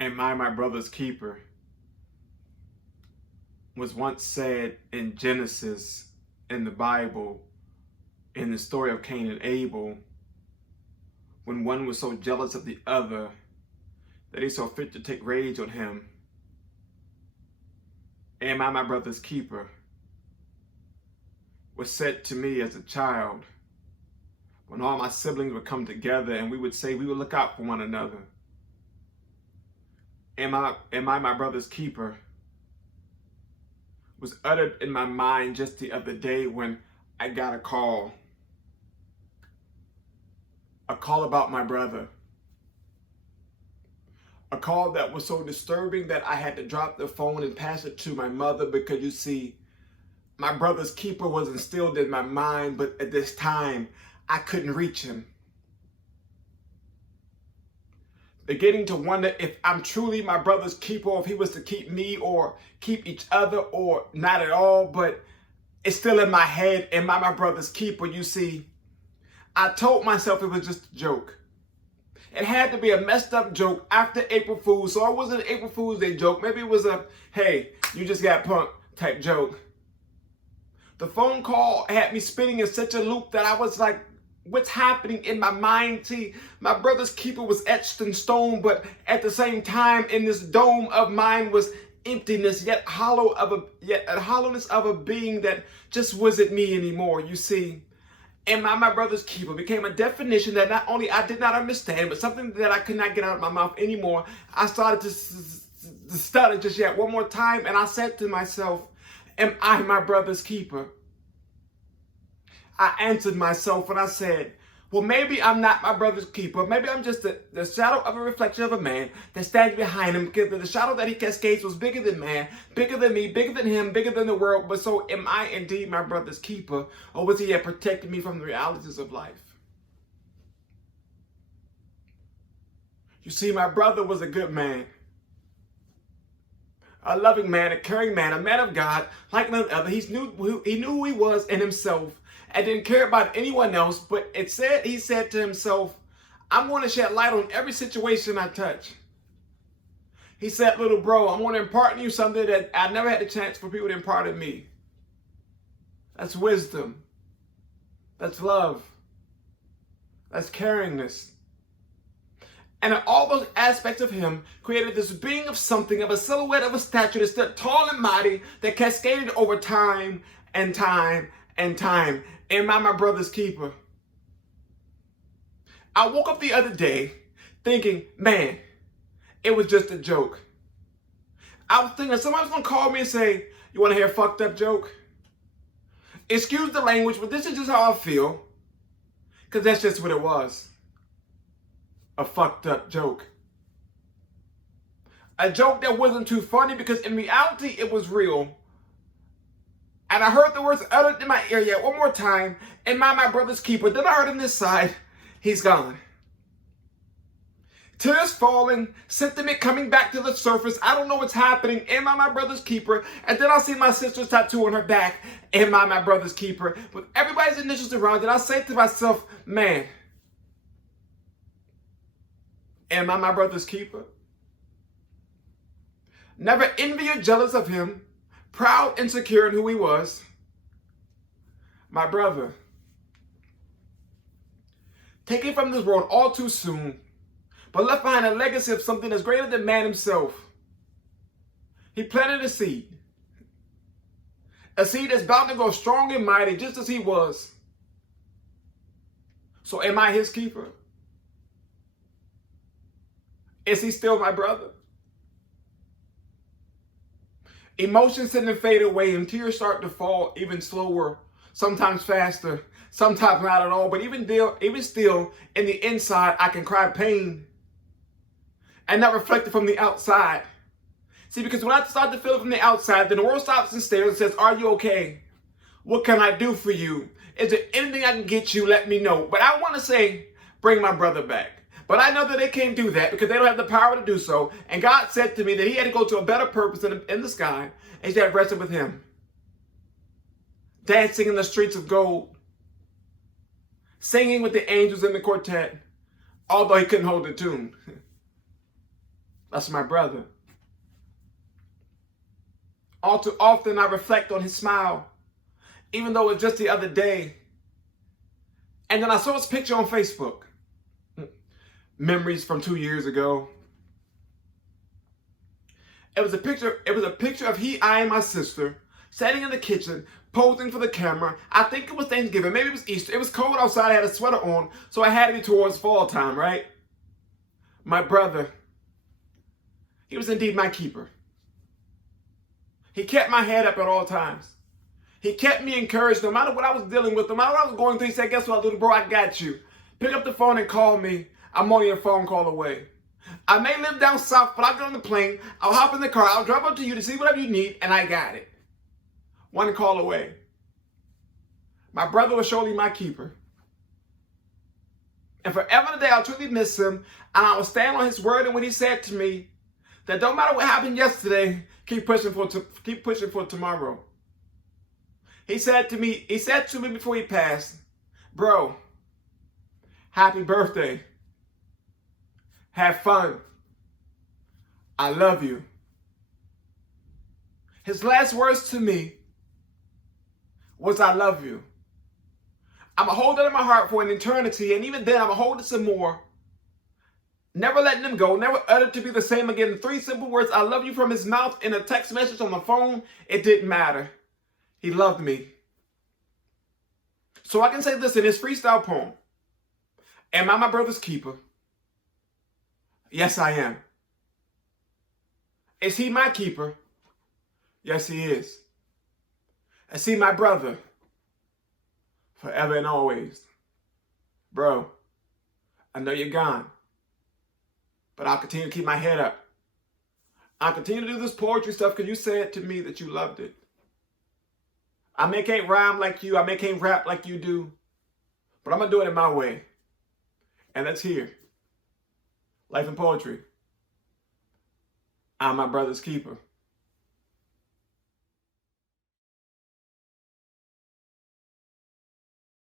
Am I my brother's keeper was once said in Genesis, in the Bible, in the story of Cain and Abel, when one was so jealous of the other that he saw fit to take rage on him. Am I my brother's keeper was said to me as a child when all my siblings would come together and we would say we would look out for one another. Am I my brother's keeper was uttered in my mind just the other day when I got a call about my brother. A call that was so disturbing that I had to drop the phone and pass it to my mother, because you see, my brother's keeper was instilled in my mind, but at this time, I couldn't reach him. Beginning to wonder if I'm truly my brother's keeper, or if he was to keep me or keep each other or not at all, but it's still in my head. Am I my brother's keeper? You see, I told myself it was just a joke. It had to be a messed up joke after April Fool's, so it wasn't an April Fool's Day joke. Maybe it was a, hey, you just got punked type joke. The phone call had me spinning in such a loop that I was like, what's happening in my mind? See, my brother's keeper was etched in stone, but at the same time, in this dome of mine was emptiness, yet a hollowness of a being that just wasn't me anymore. You see, am I my brother's keeper became a definition that not only I did not understand, but something that I could not get out of my mouth anymore. I started to stutter just yet one more time, and I said to myself, am I my brother's keeper? I answered myself and I said, well, maybe I'm not my brother's keeper. Maybe I'm just the shadow of a reflection of a man that stands behind him, because the shadow that he cascades was bigger than man, bigger than me, bigger than him, bigger than the world. But so am I indeed my brother's keeper, or was he yet protecting me from the realities of life? You see, my brother was a good man, a loving man, a caring man, a man of God, like none other. He knew who he was in himself, and didn't care about anyone else. But he said to himself, I'm going to shed light on every situation I touch. He said, little bro, I'm going to impart in you something that I never had the chance for people to impart in me. That's wisdom. That's love. That's caringness. And in all those aspects of him created this being of something, of a silhouette of a statue that stood tall and mighty, that cascaded over time and time and time. Am I my brother's keeper? I woke up the other day thinking, man, it was just a joke. I was thinking somebody's going to call me and say, you want to hear a fucked up joke? Excuse the language, but this is just how I feel. Because that's just what it was. A fucked up joke. A joke that wasn't too funny, because in reality it was real. And I heard the words uttered in my ear yet one more time, am I my brother's keeper? Then I heard on this side, he's gone. Tears falling, sentiment coming back to the surface. I don't know what's happening. Am I my brother's keeper? And then I see my sister's tattoo on her back. Am I my brother's keeper? With everybody's initials around it, I say to myself, man, am I my brother's keeper? Never envy or jealous of him, proud and secure in who he was. My brother, taken from this world all too soon, but left behind a legacy of something that's greater than man himself. He planted a seed that's bound to grow strong and mighty just as he was. So am I his keeper? Is he still my brother? Emotions tend to fade away and tears start to fall even slower, sometimes faster, sometimes not at all. But even still, in the inside, I can cry pain and not reflect it from the outside. See, because when I start to feel it from the outside, then the world stops and stares and says, are you okay? What can I do for you? Is there anything I can get you? Let me know. But I want to say, bring my brother back. But I know that they can't do that because they don't have the power to do so. And God said to me that he had to go to a better purpose in the sky, and he had rested with him. Dancing in the streets of gold. Singing with the angels in the quartet, although he couldn't hold the tune. That's my brother. All too often I reflect on his smile, even though it was just the other day. And then I saw his picture on Facebook. Memories from 2 years ago. It was a picture of I and my sister sitting in the kitchen, posing for the camera. I think it was Thanksgiving, maybe it was Easter. It was cold outside, I had a sweater on, so I had to be towards fall time, right? My brother, he was indeed my keeper. He kept my head up at all times. He kept me encouraged no matter what I was dealing with, no matter what I was going through. He said, guess what, little bro, I got you. Pick up the phone and call me. I'm only a phone call away. I may live down south, but I'll get on the plane. I'll hop in the car. I'll drive up to you to see whatever you need, and I got it. One call away. My brother was surely my keeper. And forever today, I'll truly miss him, and I will stand on his word and what he said to me, that no matter what happened yesterday, keep pushing for tomorrow. He said to me before he passed, bro, happy birthday. Have fun. I love you. His last words to me was, I love you. I'm going to hold it in my heart for an eternity, and even then I'm going to hold it some more. Never letting him go, never uttered to be the same again. 3 simple words, I love you, from his mouth in a text message on the phone. It didn't matter. He loved me. So I can say this in his freestyle poem. Am I my brother's keeper? Yes, I am. Is he my keeper? Yes, he is. Is he my brother? Forever and always. Bro, I know you're gone, but I'll continue to keep my head up. I'll continue to do this poetry stuff because you said to me that you loved it. I may can't rhyme like you, I may can't rap like you do, but I'm going to do it in my way. And that's here. Life and poetry. I'm my brother's keeper.